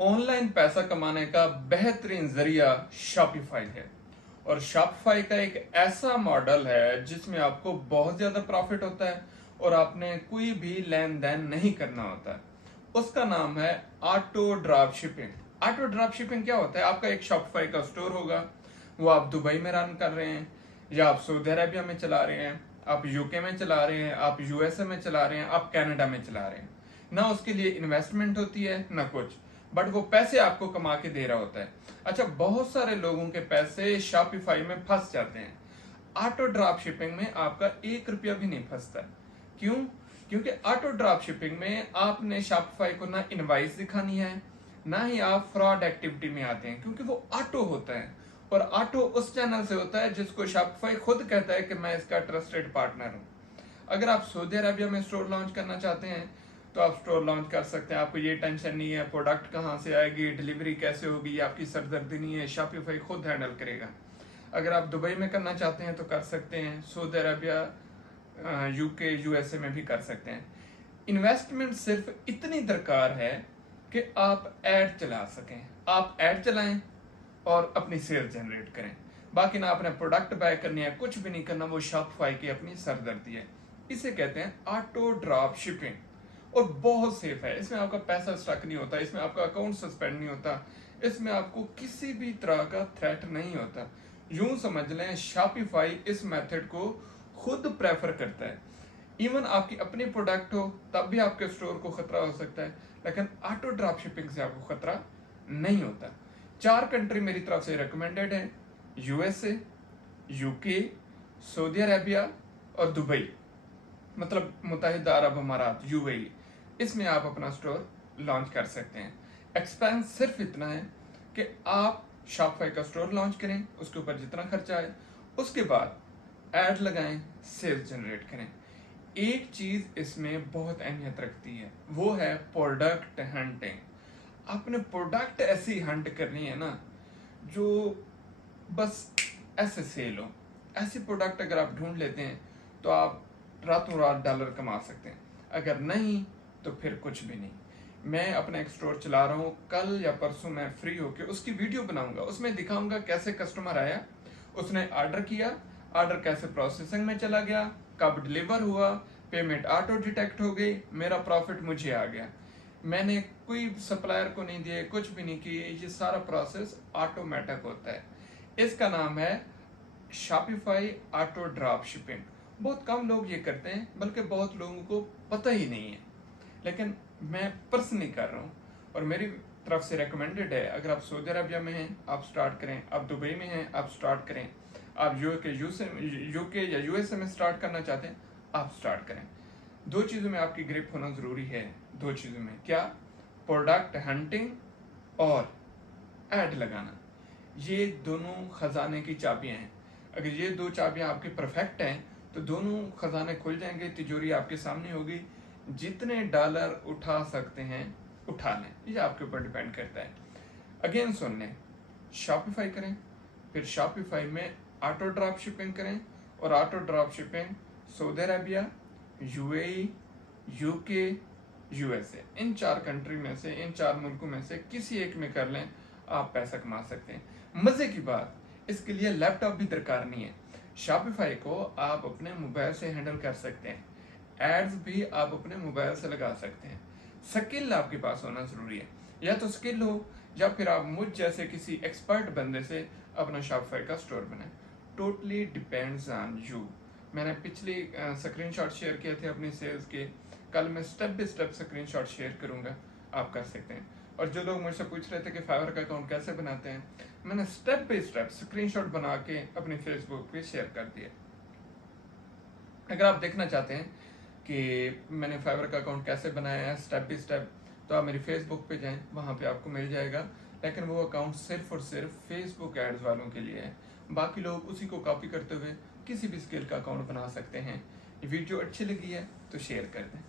Online पैसा कमाने का बेहतरीन जरिया शॉपिफाई है। और शॉपिफाई का एक ऐसा मॉडल है जिसमें आपको बहुत ज्यादा प्रॉफिट होता है और आपने कोई भी लेन देन नहीं करना होता है। उसका नाम है auto drop shipping. Auto drop shipping क्या होता है? आपका एक शॉपिफाई का स्टोर होगा, वो आप दुबई में रन कर रहे हैं, या आप सऊदी अरेबिया में चला रहे हैं, आप यूके में चला रहे हैं, आप यूएसए में चला रहे हैं, आप कनाडा में चला रहे हैं। ना उसके लिए इन्वेस्टमेंट होती है ना कुछ, बट वो पैसे आपको कमा के दे रहा होता है। अच्छा, बहुत सारे लोगों के पैसे शॉपिफाई में फंस जाते हैं। ऑटो ड्रॉप शिपिंग में आपका 1 रुपया भी नहीं फंसता। क्यों? क्योंकि ऑटो ड्रॉप शिपिंग में आपने शॉपिफाई को ना इनवाइस दिखानी है, ना ही आप फ्रॉड एक्टिविटी में आते हैं, क्योंकि वो ऑटो होता है। और ऑटो उस चैनल से होता है जिसको शॉपिफाई खुद कहता है कि मैं इसका ट्रस्टेड पार्टनर हूं। अगर आप सऊदी अरेबिया में स्टोर लॉन्च करना चाहते हैं तो आप स्टोर लॉन्च कर सकते हैं। आपको ये टेंशन नहीं है प्रोडक्ट कहाँ से आएगी, डिलीवरी कैसे होगी, आपकी सरदर्दी नहीं है, शॉपिफाई खुद हैंडल करेगा। अगर आप दुबई में करना चाहते हैं तो कर सकते हैं, सऊदी अरेबिया, यूके, यूएसए में भी कर सकते हैं। इन्वेस्टमेंट सिर्फ इतनी दरकार है कि आप ऐड चला सकें। आप ऐड चलाएं और अपनी सेल्स जनरेट करें। बाकी ना आपने प्रोडक्ट बाय करनी है, कुछ भी नहीं करना, वो शॉपिफाई की अपनी सरदर्दी है। इसे कहते हैं ऑटो ड्रॉप शिपिंग। और बहुत सेफ है। इसमें आपका पैसा स्टक नहीं होता, इसमें आपका अकाउंट सस्पेंड नहीं होता, इसमें आपको किसी भी तरह का थ्रेट नहीं होता। यूं समझ लें शॉपिफाई इस मेथड को खुद प्रेफर करता है। इवन आपकी अपनी प्रोडक्ट हो तब भी आपके स्टोर को खतरा हो सकता है, लेकिन ऑटो ड्रॉप शिपिंग से आपको खतरा नहीं होता। 4 कंट्री मेरी तरफ से रिकमेंडेड है: यूएसए, यूके, सऊदी अरेबिया और दुबई, मतलब मुत्तहिदा अरब अमारात, यूएई। इसमें आप अपना स्टोर लॉन्च कर सकते हैं। एक्सपेंस सिर्फ इतना है कि आप शॉपिफाई का स्टोर लॉन्च करें, उसके ऊपर जितना खर्चा है, उसके बाद ऐड लगाएं, सेल्स जनरेट करें। एक चीज इसमें बहुत अहमियत रखती है, वो है प्रोडक्ट हंटिंग। आपने प्रोडक्ट ऐसी हंट करनी है ना जो बस ऐसे सेल हो। ऐसी प्रोडक्ट अगर आप ढूंढ लेते हैं तो आप रातों रात डॉलर कमा सकते हैं। अगर नहीं तो फिर कुछ भी नहीं। मैं अपना एक स्टोर चला रहा हूँ, कल या परसों मैं फ्री होकर उसकी वीडियो बनाऊंगा, उसमें दिखाऊंगा कैसे कस्टमर आया, उसने ऑर्डर किया, ऑर्डर कैसे प्रोसेसिंग में चला गया, कब डिलीवर हुआ, पेमेंट ऑटो डिटेक्ट हो गई, मेरा प्रॉफिट मुझे आ गया। मैंने कोई सप्लायर को नहीं दिए, कुछ भी नहीं किए, ये सारा प्रोसेस ऑटोमेटिक होता है। इसका नाम है शॉपिफाई ऑटो ड्रॉप शिपिंग। बहुत कम लोग ये करते हैं, बल्कि बहुत लोगों को पता ही नहीं है, लेकिन मैं पर्सनली कर रहा हूँ और मेरी तरफ से रिकमेंडेड है। अगर आप सऊदी अरबिया में हैं आप स्टार्ट करें, आप दुबई में हैं आप स्टार्ट करें, आप यूके या यूएसए में स्टार्ट करना चाहते हैं आप स्टार्ट करें। 2 चीज़ों में आपकी ग्रिप होना ज़रूरी है। 2 चीज़ों में क्या? प्रोडक्ट हंटिंग और ऐड लगाना। ये दोनों खजाने की चाबियां हैं। अगर ये 2 चाबियां आपके परफेक्ट हैं तो दोनों खजाने खुल जाएंगे, तिजोरी आपके सामने होगी। जितने डॉलर उठा सकते हैं उठा लें, ये आपके ऊपर डिपेंड करता है। अगेन सुन लें, शॉपिफाई करें, फिर शॉपिफाई में ऑटो ड्रॉप शिपिंग करें, और auto drop shipping Saudi Arabia, UAE, UK, USA, इन 4 कंट्री में से, इन 4 मुल्कों में से किसी एक में कर लें, आप पैसा कमा सकते हैं। मजे की बात, इसके लिए लैपटॉप भी दरकार नहीं है। शॉपिफाई को आप अपने मोबाइल से हैंडल कर सकते हैं, एड्स भी आप अपने मोबाइल से लगा सकते हैं। स्किल आपके पास होना जरूरी है, या तो स्किल हो या फिर आप मुझ जैसे किसी एक्सपर्ट बंदे से अपना शॉपिफाई का स्टोर बनाएं। Totally depends on you. मैंने पिछली स्क्रीनशॉट शेयर किए थे अपनी सेल्स के, कल मैं step by step screenshot share करूंगा, आप कर सकते हैं। और जो लोग मुझसे पूछ रहे थे कि फाइवर का अकाउंट कैसे बनाते हैं, मैंने स्टेप बाय स्टेप स्क्रीनशॉट बना के अपने फेसबुक पे शेयर कर दिया। अगर आप देखना चाहते हैं कि मैंने फाइवर का अकाउंट कैसे बनाया है स्टेप बाय स्टेप, तो आप मेरी फेसबुक पे जाएं, वहाँ पे आपको मिल जाएगा। लेकिन वो अकाउंट सिर्फ और सिर्फ फेसबुक एड्स वालों के लिए है। बाकी लोग उसी को कॉपी करते हुए किसी भी स्किल का अकाउंट बना सकते हैं। ये वीडियो अच्छी लगी है तो शेयर कर दें।